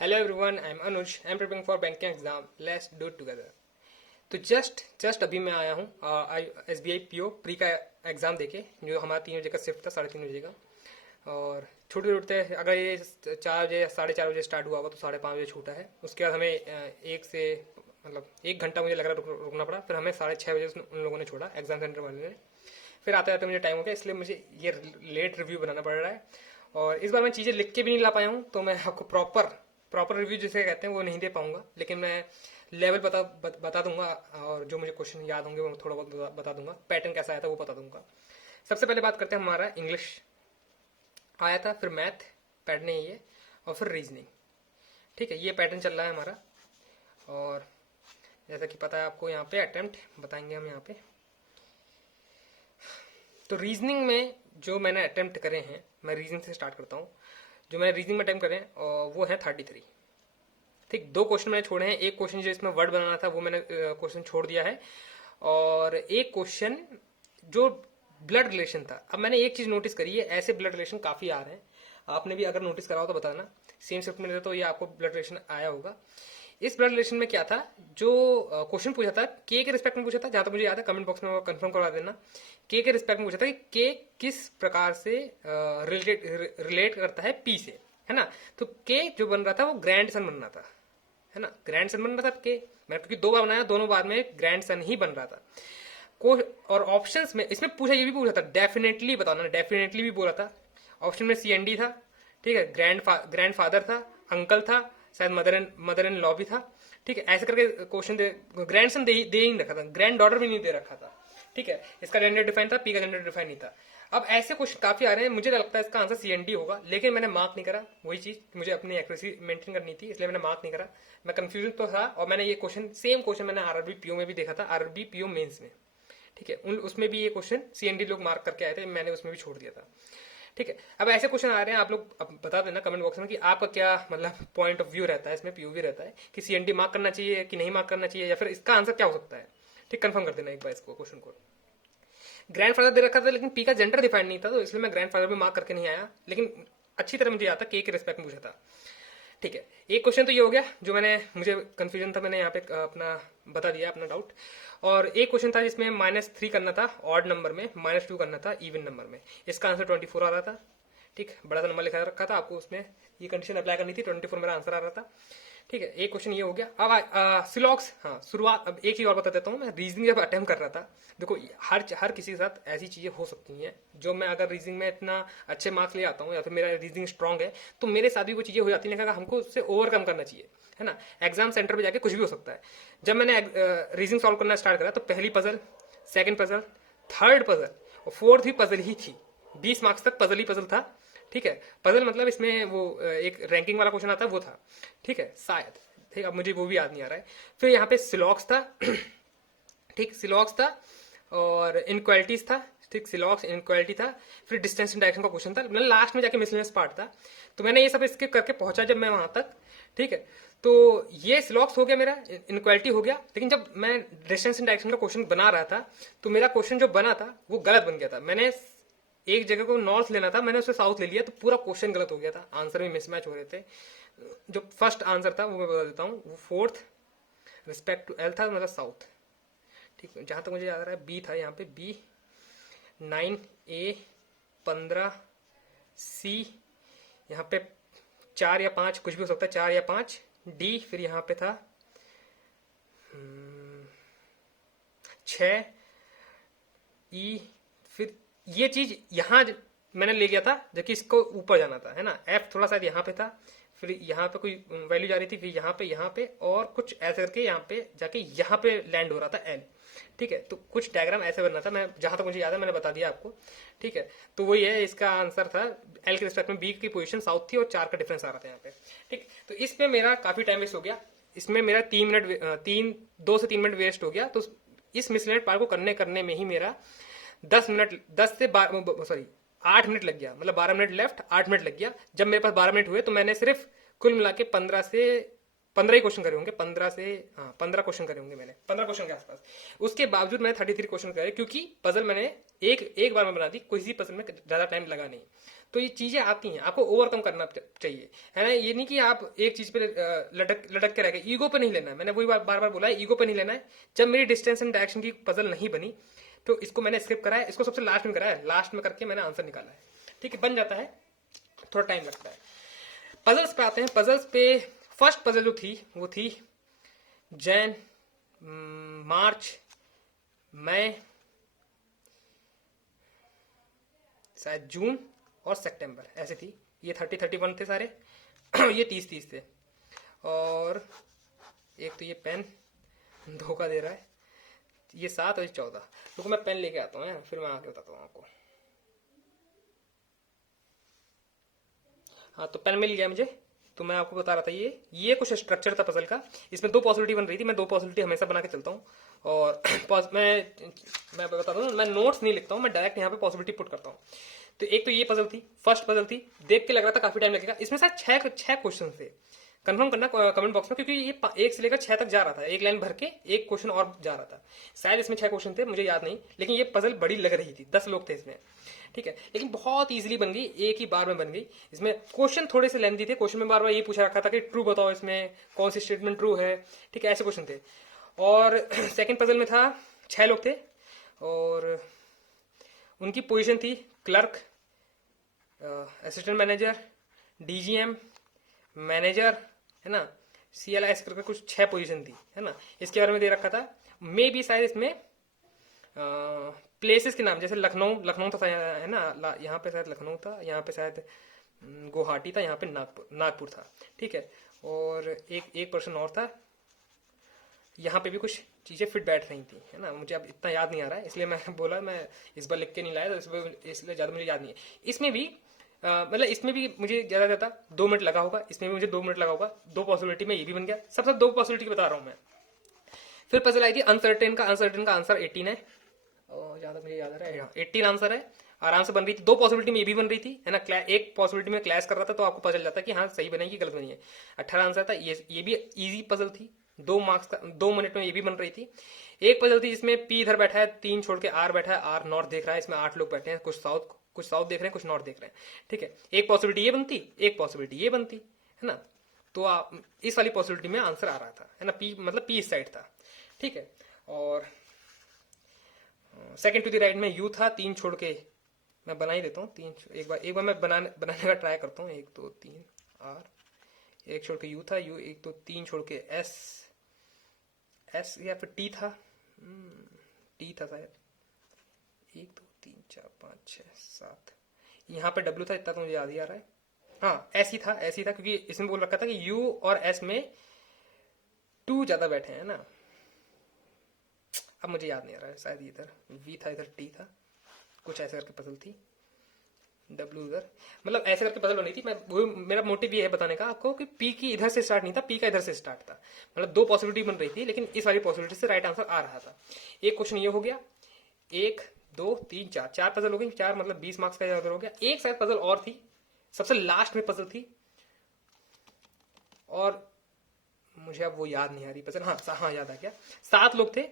Hello everyone, I'm Anuj. I'm preparing for banking exam. Let's do it together. तो just अभी मैं आया हूँ SBI PO प्री का एग्ज़ाम देके, जो हमारा 3 बजे का शिफ्ट था, 3:30 बजे का। और छूटते छूटते अगर ये 4 बजे 4:30 बजे स्टार्ट हुआ होगा तो 5:30 बजे छूटा है। उसके बाद हमें एक से मतलब 1 घंटा मुझे लग रहा है रुकना पड़ा। फिर हमें 6:30 बजे उन लोगों ने छोड़ा, एग्जाम सेंटर वाले ने। फिर आते आते मुझे टाइम हो गया, इसलिए मुझे ये लेट रिव्यू बनाना पड़ रहा है। और इस बार मैं चीज़ें लिख के भी नहीं ला पाया हूँ, तो मैं आपको प्रॉपर रिव्यू जिसे कहते हैं वो नहीं दे पाऊंगा। लेकिन मैं लेवल बता दूंगा, और जो मुझे क्वेश्चन याद होंगे वो थोड़ा बहुत बता दूंगा। पैटर्न कैसा आया था वो बता दूंगा। सबसे पहले बात करते हैं, हमारा इंग्लिश आया था, फिर मैथ पैटर्न है ये, और फिर रीजनिंग। ठीक है, ये पैटर्न चल रहा है हमारा। और जैसा कि पता है आपको, यहाँ पे अटेम्प्ट बताएंगे हम यहाँ पे। तो रीजनिंग में जो मैंने अटेम्प्ट करे हैं, मैं रीजनिंग से स्टार्ट करता हूँ। जो मैंने रीजनिंग में अटेम्प्ट करे हैं वो है 33। ठीक, 2 क्वेश्चन मैंने छोड़े हैं। एक क्वेश्चन जो इसमें वर्ड बनाना था वो मैंने क्वेश्चन छोड़ दिया है। और एक क्वेश्चन जो ब्लड रिलेशन था। अब मैंने एक चीज नोटिस करी है, ऐसे ब्लड रिलेशन काफी आ रहे हैं। आपने भी अगर नोटिस करा हो तो बताना। सेम शिफ्ट में तो ये आपको ब्लड रिलेशन आया होगा। इस ब्लड रिलेशन में क्या था, जो क्वेश्चन पूछा था के रिस्पेक्ट में पूछा था, जहां तक मुझे याद है, कमेंट बॉक्स में कंफर्म करवा देना। के रिस्पेक्ट में पूछा था कि के किस प्रकार से रिलेट करता है पी से, है ना। तो के जो बन रहा था वो ग्रैंड सन बन रहा था, है ना। ग्रैंड सन बन रहा था के। मैंने क्योंकि 2 बार बनाया, दोनों बार में ग्रैंड सन ही बन रहा था। और ऑप्शंस में इसमें पूछा, ये भी पूछा था डेफिनेटली बताना, डेफिनेटली भी बोला था। ऑप्शन में CND था, ठीक है, ग्रैंड फादर था, अंकल था, शायद मदर इन लॉ भी था। ठीक है, ऐसे करके क्वेश्चन ग्रैंड सन दे ही नहीं रखा था, ग्रैंड डॉटर भी नहीं दे रखा था। ठीक है, इसका जेंडर डिफाइन था, पी का जेंडर डिफाइन नहीं था। अब ऐसे क्वेश्चन काफी आ रहे हैं, मुझे लगता है इसका आंसर CND होगा, लेकिन मैंने मार्क नहीं करा। वही चीज, मुझे अपनी एक्यूरेसी मेंटेन करनी थी, इसलिए मैंने मार्क नहीं करा। मैं कंफ्यूजन तो था, और मैंने ये क्वेश्चन, सेम क्वेश्चन मैंने RRB PO में भी देखा था, RRB PO मेंस में। ठीक है, उसमें भी ये क्वेश्चन CND लोग मार्क करके आए थे, मैंने उसमें भी छोड़ दिया था। ठीक है, अब ऐसे क्वेश्चन आ रहे हैं, आप लोग अब बता देना कमेंट बॉक्स में कि आपका क्या मतलब पॉइंट ऑफ व्यू रहता है, इसमें POV रहता है कि CND मार्क करना चाहिए कि नहीं मार्क करना चाहिए, या फिर इसका आंसर क्या हो सकता है। ठीक, कंफर्म कर देना एक बार इसको, क्वेश्चन को। ग्रैंडफादर दे रखा था, लेकिन पी का जेंडर डिफाइन नहीं था, तो इसलिए मैं ग्रैंडफादर भी मार्क करके नहीं आया। लेकिन अच्छी तरह मुझे याद था के रिस्पेक्ट में पूछा था। ठीक है, एक क्वेश्चन तो ये हो गया जो मुझे कंफ्यूजन था, मैंने यहाँ पे अपना बता दिया अपना डाउट। और एक क्वेश्चन था जिसमें -3 करना था ऑड नंबर में, -2 करना था इवन नंबर में। इसका आंसर 24 आ रहा था। ठीक, बड़ा सा नंबर लिखा रखा था, आपको उसमें ये कंडीशन अप्लाई करनी थी। 24 मेरा आंसर आ रहा था। ठीक है, एक क्वेश्चन ये हो गया। अब सिलॉक्स, हाँ शुरुआत, अब एक चीज और बता देता हूँ। मैं रीजनिंग जब अटेम्प्ट कर रहा था, देखो हर किसी के साथ ऐसी चीजें हो सकती हैं, जो मैं अगर रीजनिंग में इतना अच्छे मार्क्स ले आता हूँ, या फिर मेरा रीजनिंग स्ट्रांग है, तो मेरे साथ भी वो चीजें हो जाती हैं। हमको उससे ओवरकम करना चाहिए, है ना। एग्जाम सेंटर पे जाके कुछ भी हो सकता है। जब मैंने रीजनिंग सॉल्व करना स्टार्ट करा, तो पहली puzzle, second puzzle, third puzzle और फोर्थ भी पजल ही थी। 20 मार्क्स तक पजल ही पजल था। ठीक है, पजल मतलब इसमें वो एक रैंकिंग वाला क्वेश्चन आता है, वो था। ठीक है, शायद। ठीक, अब मुझे वो भी याद नहीं आ रहा है। फिर यहाँ पे सिलॉक्स था। ठीक, सिलॉक्स था और इनक्वालिटीज था। ठीक, सिलॉक्स इनक्वालिटी था। फिर डिस्टेंस इन डायरेक्शन का क्वेश्चन था, मतलब लास्ट में जाके मिसलेनियस पार्ट था। तो मैंने ये सब स्किप करके पहुंचा जब मैं वहां तक। ठीक है, तो ये सिलॉक्स हो गया, मेरा इनक्वालिटी हो गया। लेकिन जब मैं डिस्टेंस इन डायरेक्शन का क्वेश्चन बना रहा था, तो मेरा क्वेश्चन जो बना था वो गलत बन गया था। मैंने एक जगह को नॉर्थ लेना था, मैंने उसे साउथ ले लिया, तो पूरा क्वेश्चन गलत हो गया था। आंसर में मिसमैच हो रहे थे। जो फर्स्ट आंसर था वो मैं बता देता हूँ, वो 4th रिस्पेक्ट टू L था, मतलब साउथ। ठीक है, जहां तक मुझे याद आ रहा है B था, यहाँ पे B 9A 15C, यहाँ पे 4 या 5 कुछ भी हो सकता है, 4 या 5 D। फिर यहाँ पे था 6E। फिर ये चीज यहाँ मैंने ले लिया था, जबकि इसको ऊपर जाना था, है ना। F थोड़ा सा यहाँ पे था, फिर यहाँ पे कोई वैल्यू जा रही थी, फिर यहाँ पे और कुछ ऐसे करके यहाँ पे जाके यहाँ पे लैंड हो रहा था L। ठीक है, तो कुछ डायग्राम ऐसे बनना था, मैं जहां तक मुझे याद है मैंने बता दिया आपको। ठीक है, तो वही है, इसका आंसर था L के रिस्पेक्ट में B की पोजीशन साउथ थी, और 4 का डिफरेंस आ रहा था यहाँ पे। ठीक, तो इसमें मेरा काफी टाइम वेस्ट हो गया। इसमें मेरा 2 से 3 मिनट वेस्ट हो गया। तो इस मिसलेनियस पार्ट को करने करने में ही मेरा 10 से 8 मिनट लग गया, मतलब 12 मिनट लेफ्ट, 8 मिनट लग गया। जब मेरे पास 12 मिनट हुए, तो मैंने सिर्फ कुल मिला के 15 ही क्वेश्चन करे होंगे, 15 क्वेश्चन करे होंगे मैंने, 15 क्वेश्चन के आसपास। उसके बावजूद मैंने 33 क्वेश्चन करे, क्योंकि पजल मैंने एक बार में बना दी, किसी पजल में ज्यादा टाइम लगा नहीं। तो ये चीजें आती हैं, आपको ओवरकम करना चाहिए, है ना। ये नहीं कि आप एक चीज पे लटक लटक के रह गए। ईगो पे नहीं लेना है, मैंने वही बार बार बोला है, ईगो पे नहीं लेना है। जब मेरी डिस्टेंस एंड डायरेक्शन की पजल नहीं बनी तो इसको मैंने स्किप करा है, इसको सबसे लास्ट में करा है, लास्ट में करके मैंने आंसर निकाला है। ठीक है, बन जाता है, थोड़ा टाइम लगता है। पजल्स पे आते हैं। पजल्स पे फर्स्ट पजल जो थी वो थी जैन, मार्च, मई, शायद जून और सितंबर, ऐसे थी। ये 30-31 थे सारे ये 30-30 थे। और एक तो ये पेन धोखा दे रहा है, ये 7 और ये 14। तो मैं पेन लेके आता हूँ, फिर मैं आगे बताता हूँ आपको। हाँ, तो पेन मिल गया मुझे। तो मैं आपको बता रहा था, ये कुछ स्ट्रक्चर था पजल का। इसमें 2 पॉसिबिलिटी बन रही थी, मैं 2 पॉसिबिलिटी हमेशा बना के चलता हूँ। और मैं बताता हूँ, मैं नोट्स नहीं लिखता हूँ, मैं डायरेक्ट यहाँ पे पॉसिबिलिटी पुट करता हूँ। तो एक तो ये पजल थी, फर्स्ट पजल थी, देख के लग रहा था काफी टाइम लगेगा। इसमें शायद 6 क्वेश्चन थे, कंफर्म करना कमेंट बॉक्स में, क्योंकि ये 1 से लेकर 6 तक जा रहा था, एक लाइन भर के एक क्वेश्चन और जा रहा था। शायद इसमें 6 क्वेश्चन थे, मुझे याद नहीं, लेकिन ये पजल बड़ी लग रही थी, 10 लोग थे इसमें। ठीक है, लेकिन बहुत इजीली बन गई, एक ही बार में बन गई। इसमें क्वेश्चन थोड़े से लेंथी थे, क्वेश्चन में बार बार ये पूछा रखा था कि ट्रू बताओ, इसमें कौन सी स्टेटमेंट ट्रू है। ठीक है, ऐसे क्वेश्चन थे। और सेकंड पजल में था 6 लोग थे और उनकी पोजीशन थी clerk, assistant manager, DGM, manager, है ना, CLS करके कुछ 6 पोजीशन थी, है ना। इसके बारे में दे रखा था। मे भी शायद इसमें प्लेसेस के नाम, जैसे लखनऊ था, है ना, यहाँ पे शायद लखनऊ था, यहाँ पे शायद गुवाहाटी था, यहाँ पे नागपुर था। ठीक है, और एक पर्सन और था, यहाँ पे भी कुछ चीज़ें फिट बैठ रही थी, है ना। मुझे अब इतना याद नहीं आ रहा है, इसलिए मैं बोला मैं इस बार लिख के नहीं लाया, तो इसलिए ज़्यादा मुझे याद नहीं है। इसमें भी मतलब इसमें भी मुझे ज़्यादा 2 मिनट लगा होगा, इसमें भी मुझे 2 मिनट लगा होगा। 2 पॉसिबिलिटी में ये भी बन गया, सबसे 2 पॉसिबिलिटी बता रहा हूँ मैं। फिर पजल आई थी अनसर्टेन का आंसर 18 है, और ज़्यादा मुझे याद आ रहा है, 18 आंसर है, आराम से बन रही थी। 2 पॉसिबिलिटी में ये भी बन रही थी, है ना। एक पॉसिबिलिटी में क्लैश कर रहा था, तो आपको पता चल जाता है कि हाँ सही बनेगी गलत बनी है। 18 आंसर था, ये भी इजी पजल थी, 2 मार्क्स का, 2 मिनट में ये भी बन रही थी। एक पजल थी जिसमें पी इधर बैठा है, 3 छोड़ के आर बैठा है, आर नॉर्थ देख रहा है, इसमें 8 लोग बैठे हैं, कुछ साउथ देख रहे हैं, कुछ नॉर्थ देख रहे हैं। ठीक है, एक पॉसिबिलिटी ये बनती, एक पॉसिबिलिटी ये बनती, है ना। तो आप इस वाली पॉसिबिलिटी में आंसर आ रहा था, है ना, पी मतलब पी इस साइड था। ठीक है, और सेकंड टू द राइट में यू था, 3 छोड़ के मैं बना ही देता हूँ, 3 एक बार मैं बनाने का ट्राई करता हूँ। 1 2 3 आर, 1 छोड़ के यू था, यू 1 2 3 छोड़ के एस या फिर टी था, शायद 1 2 3 4 5 6 7, यहाँ पे डब्ल्यू था, इतना तो मुझे याद ही आ रहा है। हाँ, ऐसी था, क्योंकि इसमें बोल रखा था कि यू और एस में 2 ज्यादा बैठे हैं ना। अब मुझे याद नहीं आ रहा है, शायद इधर वी था, इधर टी था, कुछ ऐसे करके पजल थी, डब्ल्यू इधर, मतलब ऐसे करके पजल होनी थी। वो मेरा मोटिव ये है बताने का आपको कि पी की इधर से स्टार्ट नहीं था, पी का इधर से स्टार्ट था। मतलब 2 पॉसिबिलिटी बन रही थी, लेकिन इस वाली पॉसिबिलिटी से राइट आंसर आ रहा था। एक क्वेश्चन ये हो गया, 1 2 3 4 पजल हो गई, 4 मतलब 20 मार्क्स का हो गया। एक शायद पजल और थी, सबसे लास्ट में पजल थी, और मुझे अब वो याद नहीं आ रही पजल। हाँ याद आ गया। 7 लोग थे,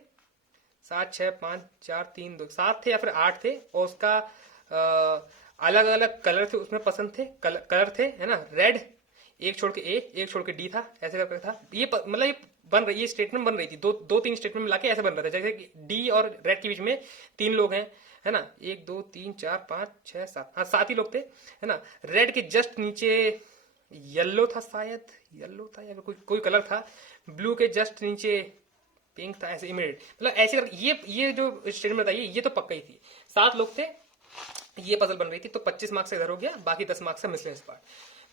7 6 5 4 3 2 7 थे या फिर 8 थे, और उसका अलग अलग कलर थे, उसमें पसंद थे, कलर थे, है ना। रेड, 1 छोड़ के ए, 1 छोड़ के डी था, ऐसे करके था। मतलब ये बन रही, ये स्टेटमेंट बन रही थी, 2-3 स्टेटमेंट मिला के ऐसे बन रहा था, जैसे कि डी और रेड के बीच में 3 लोग हैं, है ना। 1 2 3 4 5 6 7, हाँ 7 ही लोग थे, है ना। रेड के जस्ट नीचे येलो था, शायद येलो था या फिर कोई कलर था। ब्लू के जस्ट नीचे पिंक था, ऐसे इमीडिएट, मतलब ऐसे करके ये जो स्टेटमेंट बताइए, ये तो पक्का ही थी। 7 लोग थे, ये पजल बन रही थी, तो 25 मार्क्स से इधर हो गया, बाकी 10 मार्क्स से मिसलेनियस पार्ट।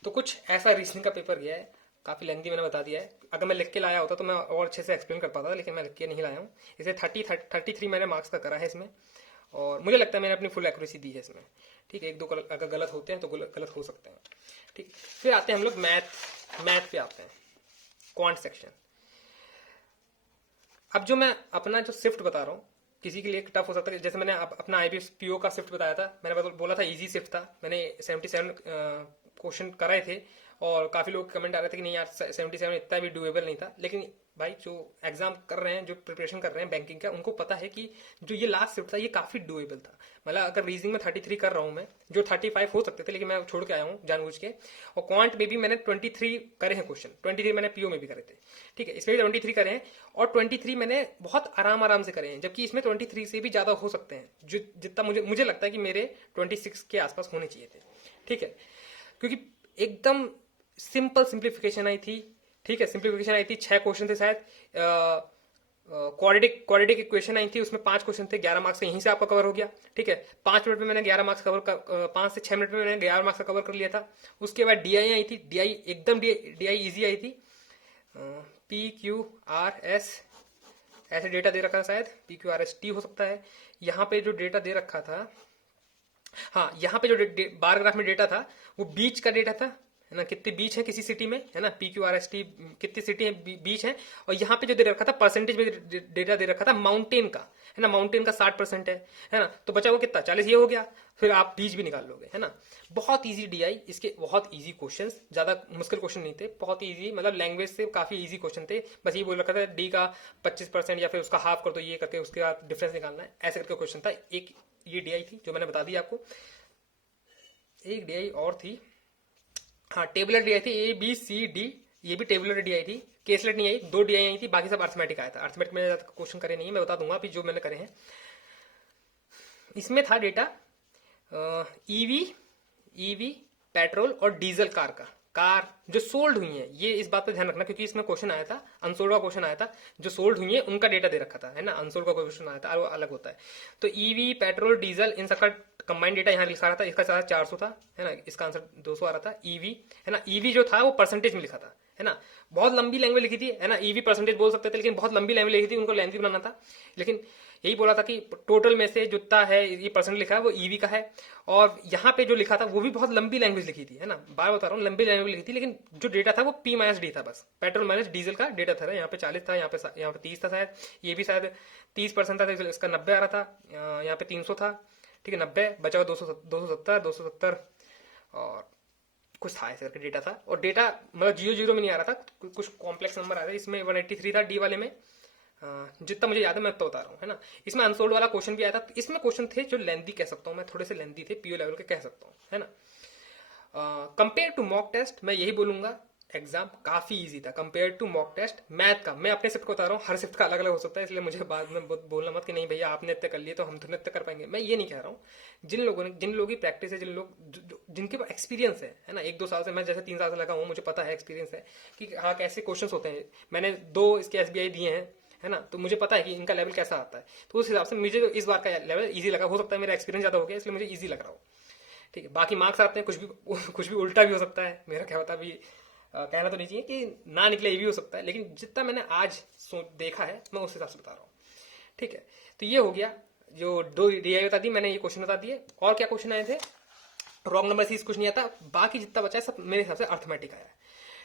तो कुछ ऐसा रीजनिंग का पेपर गया है, काफी लेंथी मैंने बता दिया है। अगर मैं लिख के लाया होता तो मैं और अच्छे से एक्सप्लेन कर पाता था, लेकिन मैं लिख के नहीं लाया हूँ। इसे 33 मैंने मार्क्स का करा है इसमें, और मुझे लगता है मैंने अपनी फुल एक्यूरेसी दी है इसमें। ठीक है, 1-2 अगर गलत होते हैं तो गलत हो सकते हैं। ठीक, फिर आते हैं हम लोग मैथ पे आते हैं, क्वांट सेक्शन। अब जो मैं अपना जो शिफ्ट बता रहा हूँ, किसी के लिए टफ हो सकता है। जैसे मैंने अपना IBPO का शिफ्ट बताया था, मैंने बोला था इजी शिफ्ट था, मैंने 77 क्वेश्चन कराए थे, और काफ़ी लोग कमेंट आ रहे थे कि नहीं यार 77 इतना भी डूएबल नहीं था, लेकिन भाई जो एग्जाम कर रहे हैं, जो प्रिपरेशन कर रहे हैं बैंकिंग का, उनको पता है कि जो ये लास्ट शिफ्ट था ये काफ़ी डूएबल था। मतलब अगर रीजनिंग में 33 कर रहा हूँ मैं, जो 35 हो सकते थे लेकिन मैं छोड़ के आया हूँ जानबूझ के, और क्वांट में भी मैंने 23 करे हैं क्वेश्चन, 23 मैंने पीओ में भी करे थे, ठीक है, इसमें भी 23 करे हैं, और 23 मैंने बहुत आराम आराम से करे हैं, जबकि इसमें 23 से भी ज़्यादा हो सकते हैं, जो जितना मुझे मुझे लगता है कि मेरे 26 के आसपास होने चाहिए थे, ठीक है, क्योंकि एकदम सिंपल सिंप्लीफिकेशन आई थी, ठीक है, सिंप्लीफिकेशन आई थी, 6 क्वेश्चन थे शायद, क्वाड्रेटिक इक्वेशन आई थी, उसमें 5 क्वेश्चन थे, 11 मार्क्स का यहीं से आपका कवर हो गया, ठीक है, 5 मिनट में मैंने 11 मार्क्स कवर कर, 5 से 6 मिनट में मैंने 11 मार्क्स का कवर कर लिया था। उसके बाद डीआई आई थी, डीआई एकदम डीआई इजी आई थी, पी क्यू आर एस ऐसे डेटा दे रखा था, शायद P Q R S T हो सकता है। यहाँ पे जो डेटा दे रखा था, हाँ यहाँ पे जो बार ग्राफ में डेटा था वो बीच का डेटा था, है ना, कितने बीच है किसी सिटी में, है ना, P Q R S T कितनी सिटी है बीच है, और यहाँ पे जो दे रखा था परसेंटेज में डेटा दे रखा था माउंटेन का, है ना, माउंटेन का 60% है ना, तो बचा वो कितना 40, ये हो गया, फिर आप बीच भी निकाल लोगे, है ना। बहुत इजी डीआई, इसके बहुत इजी क्वेश्चंस, ज्यादा मुश्किल क्वेश्चन नहीं थे, बहुत इजी, मतलब लैंग्वेज से काफी इजी क्वेश्चन थे, बस ये बोल रखा था डी का 25% या फिर उसका हाफ कर दो ये करके, उसके बाद डिफरेंस निकालना है, ऐसे करके क्वेश्चन था। एक ये डीआई थी जो मैंने बता दी आपको, एक डीआई और थी, हाँ टेबुलर डी आई थी, ए बी सी डी, ये भी टेबुलर डी आई थी, केसलेट नहीं आई, 2 डी आई थी, बाकी सब अर्थमेटिक आया था। अर्थमेटिक में ज्यादा क्वेश्चन करे नहीं, मैं बता दूंगा अभी जो मैंने करे हैं। इसमें था डेटा ईवी, ईवी पेट्रोल और डीजल कार का, कार जो सोल्ड हुई है, ये इस बात पे ध्यान रखना क्योंकि इसमें क्वेश्चन आया था, अनसोल्ड का क्वेश्चन आया था, जो सोल्ड हुई है उनका डेटा दे रखा था, है ना, अनसोल्ड का क्वेश्चन आया था वो अलग होता है। तो ईवी पेट्रोल डीजल इन सबका कंबाइंड डेटा यहाँ लिखा रहा था, इसका 400 था, है ना, इसका आंसर 200 आ रहा था। ईवी, है ना, ईवी जो था वो परसेंटेज में लिखा था, है ना, बहुत लंबी लैंग्वेज लिखी थी, है ना, ईवी परसेंटेज बोल सकते थे लेकिन बहुत लंबी लैंग्वेज लिखी थी, उनको लेंथी बनाना था, लेकिन यही बोला था कि टोटल में से जितना है ये परसेंट लिखा है वो ईवी का है। और यहाँ पे जो लिखा था वो भी बहुत लंबी लैंग्वेज लिखी थी, है ना, बार बता रहा हूँ लंबी लैंग्वेज लिखी थी, लेकिन जो डेटा था वो पी माइनस डी था, बस पेट्रोल माइनस डीजल का डेटा था। यहाँ पे 40 था, यहाँ पे 30 था शायद, ये भी शायद 30% था, इसका 90 आ रहा था, यहाँ पे 300 था, ठीक है, 90 बचा हुआ 270 और कुछ था ऐसे करके डेटा था। और डेटा मतलब 0 में नहीं आ रहा था, कुछ कॉम्प्लेक्स नंबर आ रहा था। इसमें 183 था डी वाले में, जितना मुझे याद है मैं तो बता रहा हूँ, है ना। इसमें अनसोल्ड वाला क्वेश्चन भी आया था, इसमें क्वेश्चन थे जो लेंथी कह सकता हूँ मैं, थोड़े से लेंथी थे, पीओ लेवल के कह सकता हूँ, है ना। कंपेयर टू मॉक टेस्ट मैं यही बोलूंगा, एग्जाम काफी इजी था compare to mock test. Math का मैं अपने शिफ्ट को बता रहा हूँ, हर शिफ्ट का अलग अलग हो सकता है, इसलिए मुझे बाद में बोलना मत कि नहीं भैया आपने इतने कर लिए तो हम तो इतने कर पाएंगे, मैं ये नहीं कह रहा हूँ। जिन लोगों की प्रैक्टिस है, जिनके पास एक्सपीरियंस है ना, 1-2 साल से, मैं जैसे 3 साल से लगा हूँ, मुझे पता है, एक्सपीरियंस है कि हाँ कैसे क्वेश्चन होते हैं। मैंने 2 इसके एसबीआई दिए हैं, है ना, तो मुझे पता है कि इनका लेवल कैसा आता है, तो उस हिसाब से मुझे तो इस बार का लेवल इजी लगा। हो सकता है मेरा एक्सपीरियंस ज्यादा हो गया इसलिए मुझे इजी लग रहा हो, ठीक है। बाकी मार्क्स आते हैं, कुछ भी उल्टा भी हो सकता है, मेरा क्या होता है अभी कहना तो नहीं चाहिए कि ना निकले, ये भी हो सकता है, लेकिन जितना मैंने आज देखा है मैं उस हिसाब से बता रहा हूँ, ठीक है। तो ये हो गया, जो 2 डीआई बता दी मैंने, ये क्वेश्चन बता दिए। और क्या क्वेश्चन आए थे, रॉन्ग नंबर सीरीज कुछ नहीं आता, बाकी जितना बचा है सब मेरे हिसाब से अर्थमेटिक आया है,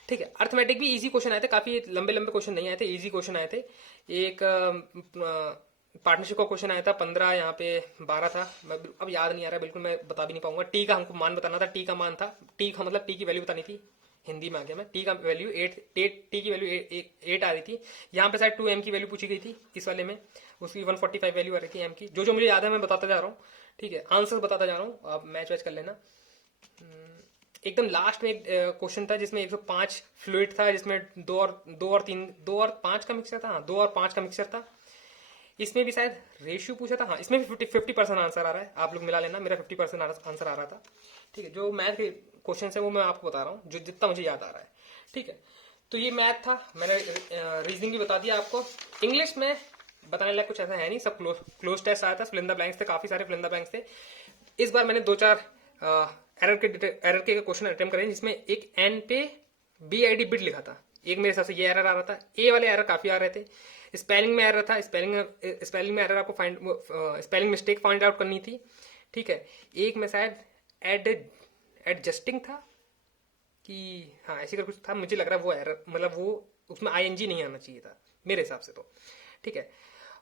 ठीक है। अर्थमेटिक भी इजी क्वेश्चन आए थे, काफी लंबे लंबे क्वेश्चन नहीं आए थे, इजी क्वेश्चन आए थे। एक पार्टनरशिप का क्वेश्चन आया था 15, यहाँ पे 12 था, मैं अब याद नहीं आ रहा बिल्कुल, मैं बता भी नहीं पाऊंगा। टी का हमको मान बताना था, टी का मान था, टी का मतलब टी की वैल्यू बतानी थी, हिंदी में आ गया मैं, टी का वैल्यू 8, टी की वैल्यू 8 आ रही थी। यहाँ पे शायद 2 एम की वैल्यू पूछी गई थी इस वाले में, उसकी 145 वैल्यू आ रही थी एम की। जो मुझे याद है मैं बताता जा रहा हूँ, ठीक है, आंसर बताता जा रहा हूँ, आप मैच वैच कर लेना। एकदम लास्ट में एक क्वेश्चन था जिसमें 105 फ्लूइड था, जिसमें 2 और 5 का मिक्सचर था, हाँ 2 और 5 का मिक्सचर था। इसमें भी शायद रेशियो पूछा था, हाँ इसमें भी 50% आंसर आ रहा है, आप लोग मिला लेना, मेरा 50% आंसर आ रहा था, ठीक है। जो मैथ के क्वेश्चन है वो मैं आपको बता रहा हूँ, जो जितना मुझे याद आ रहा है, ठीक है। तो ये मैथ था, मैंने रीजनिंग भी बता दिया आपको। इंग्लिश में बताने लायक कुछ ऐसा है नहीं, सब क्लोज टेस्ट आया था, फिल इन द ब्लैंक्स थे, काफी सारे फिल इन द ब्लैंक्स थे। इस बार मैंने 2-4 एरर के क्वेश्चन अटेम्प्ट करे, जिसमें एक एन पे BID बिट लिखा था, एक मेरे हिसाब से ये एरर आ रहा था। ए वाले एरर काफी आ रहे थे। स्पेलिंग में एरर था, स्पेलिंग में एरर आपको स्पेलिंग मिस्टेक फाइंड आउट करनी थी, ठीक है। एक में शायद एडजस्टिंग था कि हाँ ऐसे कर कुछ था, मुझे लग रहा है वो एरर, मतलब वो उसमें ING नहीं आना चाहिए था मेरे हिसाब से, तो ठीक है।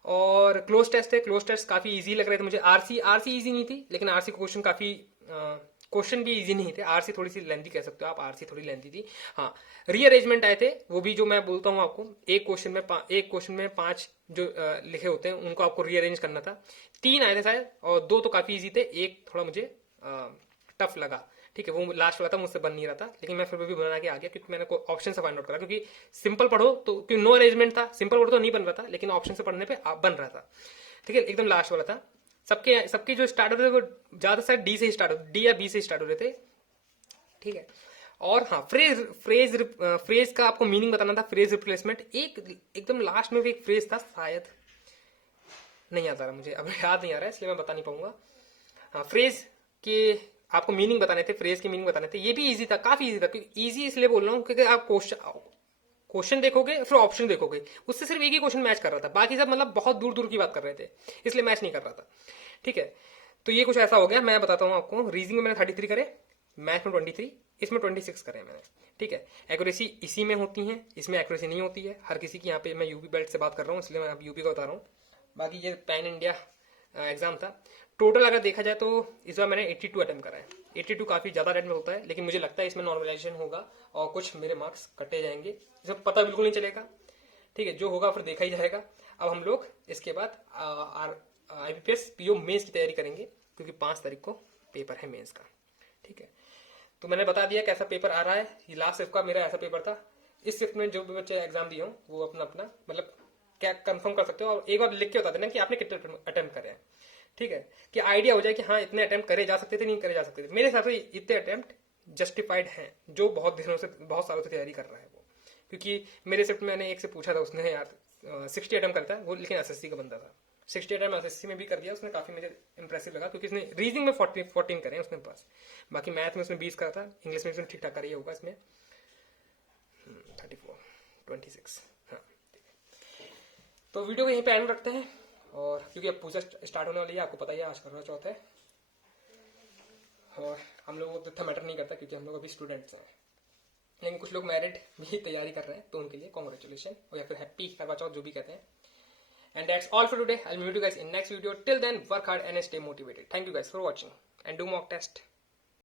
और क्लोज टेस्ट है, क्लोज टेस्ट काफी इजी लग रहे थे मुझे। आरसी इजी नहीं थी, लेकिन आरसी का क्वेश्चन काफी क्वेश्चन भी इजी नहीं थे, आरसी थोड़ी सी लेंथी कह सकते हो आप, आरसी थोड़ी लेंथी थी। हाँ, रीअरेंजमेंट आए थे, वो भी जो मैं बोलता हूँ आपको, एक क्वेश्चन में 5 जो लिखे होते हैं उनको आपको रीअरेंज करना था। 3 आए थे शायद, और 2 तो काफी इजी थे, एक थोड़ा मुझे टफ लगा। ठीक है, वो लास्ट वाला था, मुझसे बन नहीं रहा था, लेकिन मैं फिर भी बना के आ गया क्योंकि मैंने ऑप्शन से फाइंड आउट करा। क्योंकि सिंपल पढ़ो तो, क्योंकि नो अरेंजमेंट था, सिंपल पढ़ो तो नहीं बन रहा था, लेकिन ऑप्शन से पढ़ने पे बन रहा था। ठीक है, एकदम लास्ट वाला था। सबके जो स्टार्ट हो रहे थे वो ज्यादा शायद डी से ही स्टार्ट हो, डी या बी से स्टार्ट हो रहे थे। ठीक है, और हाँ, फ्रेज का आपको मीनिंग बताना था, फ्रेज रिप्लेसमेंट। एकदम लास्ट में भी एक फ्रेज था, शायद नहीं आता रहा मुझे, अब याद नहीं आ रहा है, इसलिए मैं बता नहीं पाऊंगा। हाँ, फ्रेज के आपको मीनिंग बताने थे, फ्रेज के मीनिंग बताने थे। ये भी इजी था, काफी इजी था। इजी इसलिए बोल रहा हूँ क्योंकि आप क्वेश्चन देखोगे फिर ऑप्शन देखोगे, उससे सिर्फ एक ही क्वेश्चन मैच कर रहा था, बाकी सब मतलब बहुत दूर दूर की बात कर रहे थे, इसलिए मैच नहीं कर रहा था। ठीक है, तो ये कुछ ऐसा हो गया। मैं बताता हूँ आपको, रीजनिंग में मैंने 33 करे, मैथ में 23, इसमें 26 करे मैंने। ठीक है, एक्यूरेसी इसी में होती है, इसमें एक्यूरेसी नहीं होती है हर किसी की। यहाँ पे मैं यूपी बेल्ट से बात कर रहा हूँ, इसलिए मैं अब यूपी का बता रहा हूँ। बाकी ये पैन इंडिया एग्जाम था। टोटल अगर देखा जाए तो इस बार मैंने 82 अटेम्प्ट करा है। 82 काफी ज्यादा अटेम्प्ट होता है, लेकिन मुझे लगता है इसमें नॉर्मलाइजेशन होगा और कुछ मेरे मार्क्स कटे जाएंगे, इसमें पता बिल्कुल नहीं चलेगा। ठीक है, जो होगा फिर देखा ही जाएगा। अब हम लोग इसके बाद IBPS PO मेंस की तैयारी करेंगे, क्योंकि 5 तारीख को पेपर है मेंस का। ठीक है, तो मैंने बता दिया कैसा पेपर आ रहा है। ये लास्ट शिफ्ट का मेरा ऐसा पेपर था। इस शिफ्ट में जो भी बच्चे एग्जाम दिए हों वो अपना अपना मतलब क्या कंफर्म कर सकते हो, और एक बार लिख के बता देना कि आपने कितने अटेम्प्ट करे हैं। ठीक है, कि आइडिया हो जाए कि हाँ इतने अटेम्प्ट करे जा सकते थे, नहीं करे जा सकते थे। मेरे हिसाब से इतने अटेम्प्ट जस्टिफाइड हैं, जो बहुत दिनों से, बहुत सालों से तैयारी कर रहा है वो। क्योंकि मेरे शिफ्ट में मैंने एक से पूछा था, उसने यार 60 अटेम्प्ट करता है वो, लेकिन SSC का बंदा था। 60 अटेम्प्ट SSC में भी कर दिया उसने, काफी मुझे इंप्रेसिव लगा, क्योंकि उसने रीजनिंग में 14 करे उसने पास, बाकी मैथ में उसने 20 करा था, इंग्लिश में उसने ठीक ठाक करी होगा इसमें 34 26। हाँ, तो वीडियो को यहीं पे एंड रखते हैं, और क्योंकि अब पूजा स्टार्ट होने वाली है, आपको पता ही है आज करवा चौथ है, और हम लोगों को तो इतना मैटर नहीं करता क्योंकि हम लोग अभी स्टूडेंट्स हैं। लेकिन कुछ लोग मैरिड भी तैयारी कर रहे हैं, तो उनके लिए कॉन्ग्रेचुलेशन, और या फिर हैप्पी करवा चौथ, जो भी कहते हैं। And that's all for today. I'll meet you guys in next video. Till then, work hard and stay motivated. Thank you guys for watching, and do mock test.